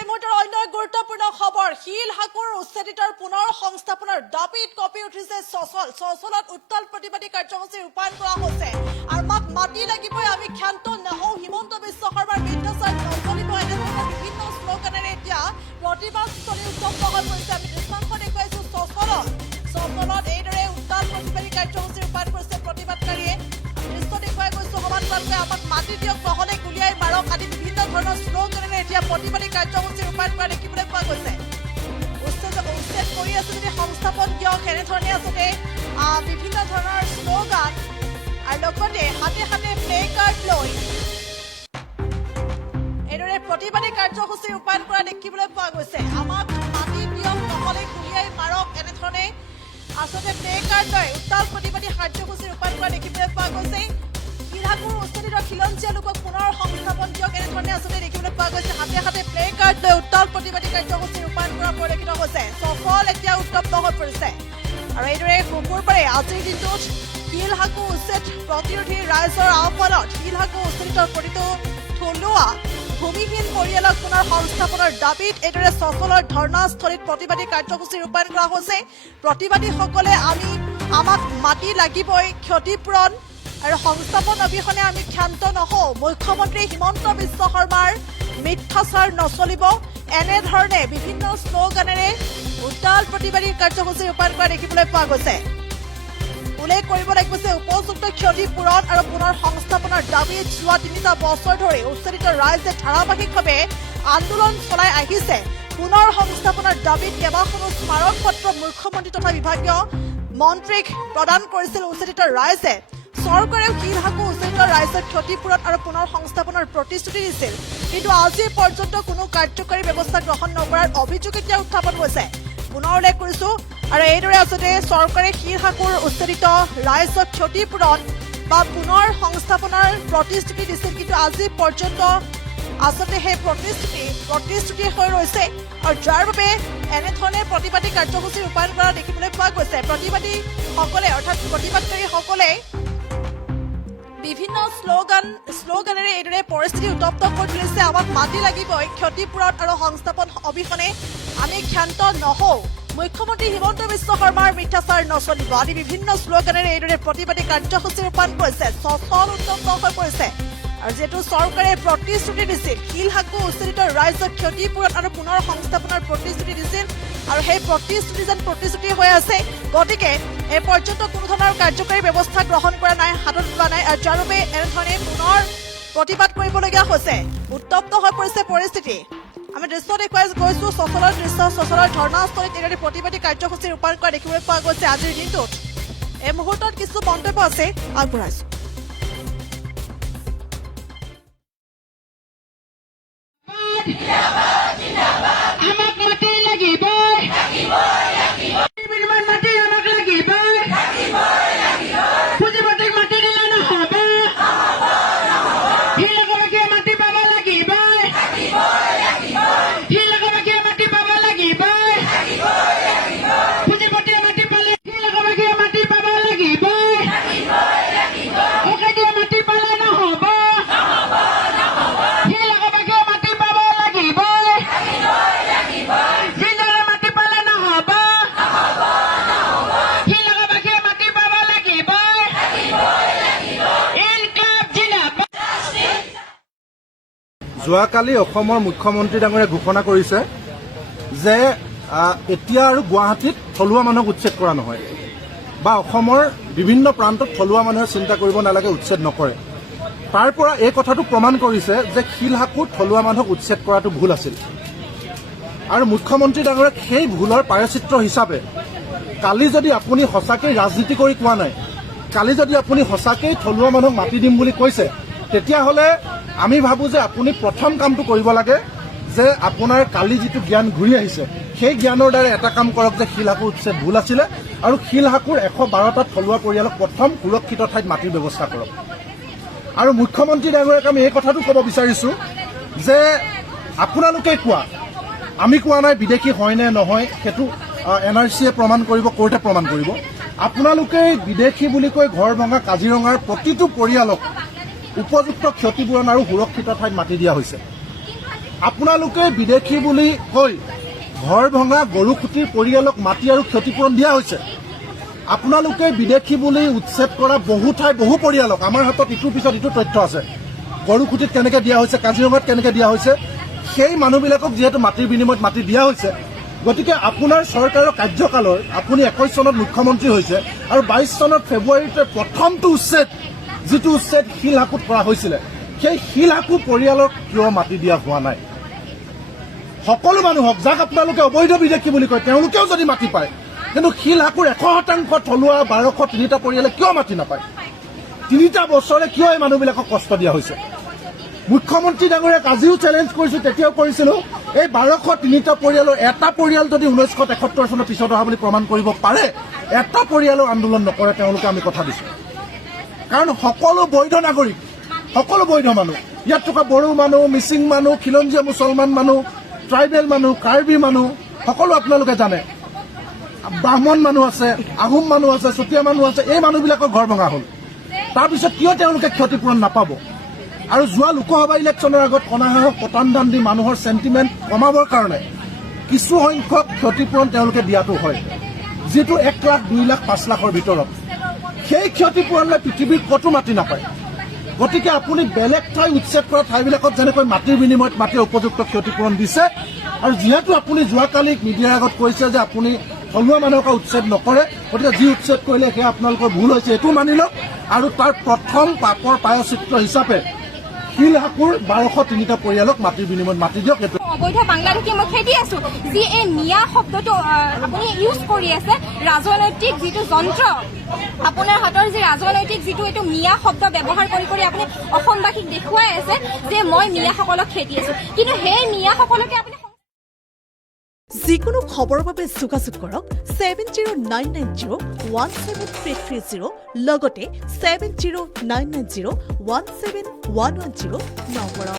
এই মুহূৰ্তৰ অন্য গুৰুত্বপূৰ্ণ খবৰ শিলহাকুৰ উচ্ছেদিতৰ পুনৰ সংস্থাপনৰ দাবীত কঁপি উঠিছে চচলত উত্তাল প্ৰতিবাদী কাৰ্যসূচী ৰূপায়ণ কৰা হৈছে আৰু আমাক মাটি লাগিবই আমি ক্ষান্ত নহওঁ হিমন্ত বিশ্ব শৰ্মাৰ বিৰুদ্ধে নচলিব এনেধৰণৰ বিভিন্ন শ্লোগানেৰে এতিয়া প্ৰতিবাদস্থলী উত্তপ্ত হৈ পৰিছে আমি দৃশ্যাংশ দেখুৱাইছো চচলত এইদৰে উত্তাল প্ৰতিবাদী কাৰ্যসূচী ৰূপায়ণ কৰিছে প্ৰতিবাদকাৰীয়ে দৃশ্য দেখুৱাই গৈছো সমান্তৰালকৈ আমাক মাটি দিয়ক নহলে গুলিয়াই মাৰক আদি বিভিন্ন ধৰণৰ শ্লোগানেৰে এতিয়া প্ৰতিবাদী কাৰ্যসূচী ৰূপায়ণ কৰা দেখিবলৈ পোৱা গৈছে উচ্ছেদ কৰি আছে যদি সংস্থাপন দিয়ক এনেধৰণে আচলতে বিভিন্ন ধৰণৰ শ্লোগান আৰু লগতে হাতে হাতে প্লে কাৰ্ড লৈ এইদৰে প্ৰতিবাদী কাৰ্যসূচী ৰূপায়ণ কৰা দেখিবলৈ পোৱা গৈছে আমাক মাটি দিয়ক নহলে গুলিয়াই মাৰক এনেধৰণে আচলতে প্লে কাৰ্ড লৈ উত্তাল প্ৰতিবাদী কাৰ্যসূচী ৰূপায়ণ কৰা দেখিবলৈ পোৱা গৈছে শিলহাকুৰ উচ্ছেদিত খিলঞ্জীয়া লোকক পুনৰ সংস্থাপন দিয়ক এনেধৰণে আচলতে দেখিবলৈ পোৱা গৈছে হাতে হাতে প্লে কাৰ্ড লৈ উত্তাল প্ৰতিবাদী কাৰ্যসূচী ৰূপায়ণ কৰা পৰিলক্ষিত হৈছে চচল এতিয়া উত্তপ্ত হৈ পৰিছে আৰু এইদৰে শুকুৰবাৰে আজিৰ দিনটোত শিলহাকুৰ উচ্ছেদ প্ৰতিৰোধী ৰাইজৰ আহ্বানত শিলহাকুৰ উচ্ছেদিত প্ৰতিটো থলুৱা ভূমিহীন পৰিয়ালক পুনৰ সংস্থাপনৰ দাবীত এইদৰে চচলৰ ধৰ্ণাস্থলীত প্ৰতিবাদী কাৰ্যসূচী ৰূপায়ণ কৰা হৈছে প্ৰতিবাদীসকলে আমাক মাটি লাগিবই ক্ষতিপূৰণ আৰু সংস্থাপন অবিহনে আমি ক্ষান্ত নহওঁ মুখ্যমন্ত্ৰী হিমন্ত বিশ্ব শৰ্মাৰ মিথ্যাচাৰ নচলিব এনেধৰণে বিভিন্ন শ্লোগানেৰে উত্তাল প্ৰতিবাদী কাৰ্যসূচী ৰূপায়ণ কৰা দেখিবলৈ পোৱা গৈছে উল্লেখ কৰিব লাগিব যে উপযুক্ত ক্ষতিপূৰণ আৰু পুনৰ সংস্থাপনৰ দাবীত যোৱা ৩টা বছৰ ধৰি উচ্ছেদিত ৰাইজে ধাৰাবাহিকভাৱে আন্দোলন চলাই আহিছে পুনৰ সংস্থাপনৰ দাবীত কেইবাখনো স্মাৰক পত্ৰ মুখ্যমন্ত্ৰী তথা বিভাগীয় মন্ত্ৰীক প্ৰদান কৰিছিল উচ্ছেদিত ৰাইজে চৰকাৰেও শিলহাকুৰ উচ্ছেদিত ৰাইজক ক্ষতিপূৰণ আৰু পুনৰ সংস্থাপনৰ প্ৰতিশ্ৰুতি দিছিল কিন্তু আজি পৰ্যন্ত কোনো কাৰ্যকৰী ব্যৱস্থা গ্ৰহণ নকৰাৰ অভিযোগ এতিয়া উত্থাপন হৈছে পুনৰ উল্লেখ কৰিছো আৰু এইদৰে আচলতে চৰকাৰে শিলহাকুৰ উচ্ছেদিত ৰাইজক ক্ষতিপূৰণ বা পুনৰ সংস্থাপনৰ প্ৰতিশ্ৰুতি দিছিল কিন্তু আজি পৰ্যন্ত আচলতে সেই প্ৰতিশ্ৰুতি হৈ ৰৈছে আৰু যাৰ বাবে এনেধৰণে প্ৰতিবাদী কাৰ্যসূচী ৰূপায়ণ কৰা দেখিবলৈ পোৱা গৈছে প্ৰতিবাদীসকলে অৰ্থাৎ প্ৰতিবাদকাৰীসকলে বিভিন্ন শ্লোগানেৰে এইদৰে পৰিস্থিতি উত্তপ্ত কৰি তুলিছে আমাক মাটি লাগিবই ক্ষতিপূৰণ আৰু সংস্থাপন অবিহনে আমি ক্ষান্ত নহওঁ মুখ্যমন্ত্ৰী হিমন্ত বিশ্ব শৰ্মাৰ মিথ্যাচাৰ নচলিব আদি বিভিন্ন শ্লোগানেৰে এইদৰে প্ৰতিবাদী কাৰ্যসূচী ৰূপায়ণ কৰিছে চচল উত্তপ্ত হৈ পৰিছে আৰু যিহেতু চৰকাৰে প্ৰতিশ্ৰুতি দিছিল শিলহাকুৰ উচ্ছেদিত ৰাইজক ক্ষতিপূৰণ আৰু পুনৰ সংস্থাপনৰ প্ৰতিশ্ৰুতি দিছিল আৰু সেই প্ৰতিশ্ৰুতি যেন প্ৰতিশ্ৰুতি হৈ আছে গতিকে এই পৰ্যন্ত কোনো ধৰণৰ কাৰ্যকৰী ব্যৱস্থা গ্ৰহণ কৰা নাই হাতত লোৱা নাই আৰু যাৰ বাবে এনেধৰণে পুনৰ প্ৰতিবাদ কৰিবলগীয়া হৈছে উত্তপ্ত হৈ পৰিছে পৰিস্থিতি আমি দৃশ্য দেখুৱাই গৈছো চচলৰ দৃশ্য চচলৰ ধৰ্ণাস্থলীত এইদৰে প্ৰতিবাদী কাৰ্যসূচী ৰূপায়ণ কৰা দেখিবলৈ পোৱা গৈছে আজিৰ দিনটোত এই মুহূৰ্তত কিছু মন্তব্য আছে আগবঢ়াইছো যোৱাকালি অসমৰ মুখ্যমন্ত্ৰী ডাঙৰীয়ে ঘোষণা কৰিছে যে এতিয়া আৰু গুৱাহাটীত থলুৱা মানুহক উচ্ছেদ কৰা নহয় বা অসমৰ বিভিন্ন প্ৰান্তত থলুৱা মানুহে চিন্তা কৰিব নালাগে উচ্ছেদ নকৰে তাৰ পৰা এই কথাটো প্ৰমাণ কৰিছে যে শিলহাকুৰ থলুৱা মানুহক উচ্ছেদ কৰাটো ভুল আছিল আৰু মুখ্যমন্ত্ৰী ডাঙৰীয়ে সেই ভুলৰ প্ৰায়শ্চিত্ত হিচাপে কালি যদি আপুনি সঁচাকৈ ৰাজনীতি কৰি কোৱা নাই কালি যদি আপুনি সঁচাকৈ থলুৱা মানুহক মাতি দিম বুলি কৈছে তেতিয়াহ'লে আমি ভাবো যে আপুনি প্ৰথম কামটো কৰিব লাগে যে আপোনাৰ কালি যিটো জ্ঞান ঘূৰি আহিছে সেই জ্ঞানৰ দ্বাৰা এটা কাম কৰক যে শিলহাকুৰ উচ্ছেদ ভুল আছিলে আৰু শিলহাকুৰ 112টা থলুৱা পৰিয়ালক প্ৰথম সুৰক্ষিত ঠাইত মাটিৰ ব্যৱস্থা কৰক আৰু মুখ্যমন্ত্ৰী ডাঙৰীয়াক আমি এই কথাটো ক'ব বিচাৰিছো যে আপোনালোকে কোৱা আমি কোৱা নাই বিদেশী হয় নে নহয় সেইটো NRCয়ে প্ৰমাণ কৰিব কোৰ্টে প্ৰমাণ কৰিব আপোনালোকে বিদেশী বুলি কৈ ঘৰ ভঙা কাজিৰঙাৰ প্ৰতিটো পৰিয়ালক উপযুক্ত ক্ষতিপূৰণ আৰু সুৰক্ষিত ঠাইত মাটি দিয়া হৈছে আপোনালোকে বিদেশী বুলি কৈ ঘৰ ভঙা গৰু খুটিৰ পৰিয়ালক মাটি আৰু ক্ষতিপূৰণ দিয়া হৈছে। আপোনালোকে বিদেশী বুলি উচ্ছেদ কৰা বহু ঠাই বহু পৰিয়ালক আমাৰ হাতত ইটোৰ পিছত ইটো তথ্য আছে। গৰু খুটিত কেনেকৈ দিয়া হৈছে, কাজিৰঙাত কেনেকৈ দিয়া হৈছে, সেই মানুহবিলাকক যিহেতু মাটিৰ বিনিময়ত মাটি দিয়া হৈছে, গতিকে আপোনাৰ চৰকাৰৰ কাৰ্যকালৰ আপুনি 21 চনত মুখ্যমন্ত্ৰী হৈছে আৰু 22 চনত ফেব্ৰুৱাৰীতে প্ৰথমটো উচ্ছেদ, যিটো উচ্ছেদ শিলহাকুত কৰা হৈছিলে, সেই শিলহাকু পৰিয়ালক কিয় মাটি দিয়া হোৱা নাই? সকলো মানুহক যাক আপোনালোকে অবৈধ বিদেশী বুলি কয় তেওঁলোকেও যদি মাটি পায়, কিন্তু শিলহাকুৰ 100% থলুৱা 1203টা পৰিয়ালে কিয় মাটি নাপায়? 3টা বছৰে কিয় এই মানুহবিলাকক কষ্ট দিয়া হৈছে? মুখ্যমন্ত্ৰী ডাঙৰীয়াক আজিও চেলেঞ্জ কৰিছোঁ, তেতিয়াও কৰিছিলোঁ, এই 1203টা পৰিয়ালৰ এটা পৰিয়াল যদি 1973 চনৰ পিছত অহা বুলি প্ৰমাণ কৰিব পাৰে, এটা পৰিয়ালৰ আন্দোলন নকৰে, তেওঁলোকে আমি কথা দিছোঁ। কাৰণ সকলো বৈধ নাগৰিক, সকলো বৈধ মানুহ, ইয়াত থকা বড়ো মানুহ, মিচিং মানুহ, খিলঞ্জীয়া মুছলমান মানুহ, ট্ৰাইবেল মানুহ, কাৰ্বি মানুহ, সকলো আপোনালোকে জানে, ব্ৰাহ্মণ মানুহ আছে, আহোম মানুহ আছে, চুতীয়া মানুহ আছে, এই মানুহবিলাকৰ ঘৰ ভঙা হ'ল। তাৰপিছত কিয় তেওঁলোকে ক্ষতিপূৰণ নাপাব? আৰু যোৱা লোকসভা ইলেকশ্যনৰ আগত কণাহাঁহক পতান দান দি মানুহৰ চেণ্টিমেণ্ট কমাবৰ কাৰণে কিছু সংখ্যক ক্ষতিপূৰণ তেওঁলোকে দিয়াটো হয়, যিটো 1 লাখ, 2 লাখ, 5 লাখৰ ভিতৰত। সেই ক্ষতিপূৰণলৈ পৃথিৱীৰ ক'তো মাটি নাপায়। গতিকে আপুনি বেলেগ ঠাই উচ্ছেদ কৰা ঠাইবিলাকত যেনেকৈ মাটিৰ বিনিময়ত মাটিৰ উপযুক্ত ক্ষতিপূৰণ দিছে, আৰু যিহেতু আপুনি যোৱাকালি মিডিয়াৰ আগত কৈছে যে আপুনি থলুৱা মানুহক উচ্ছেদ নকৰে, গতিকে যি উচ্ছেদ কৰিলে সেয়া আপোনালোকৰ ভুল হৈছে, এইটো মানি লওক। আৰু তাৰ প্ৰথম পাপৰ প্ৰায়চিত্ৰ হিচাপে শিলহাকুৰ 1203টা পৰিয়ালক মাটিৰ বিনিময়ত মাটি দিয়ক। এইটো অবৈধ বাংলাদেশী মই খেদি আছো, যি এই মিয়া শব্দটো আপুনি ইউজ কৰি আছে, ৰাজনৈতিক যিটো যন্ত্ৰ, আপোনাৰ হাতৰ যি ৰাজনৈতিক যিটো এইটো মিয়া শব্দ ব্যৱহাৰ কৰি কৰি আপুনি অসমবাসীক দেখুৱাই আছে যে মই মিয়াসকলক খেদি আছো, কিন্তু সেই মিয়াসকলকে আপুনি যিকোনো খবৰৰ বাবে যোগাযোগ কৰক 7099017330 লগতে 7099017110 নম্বৰত।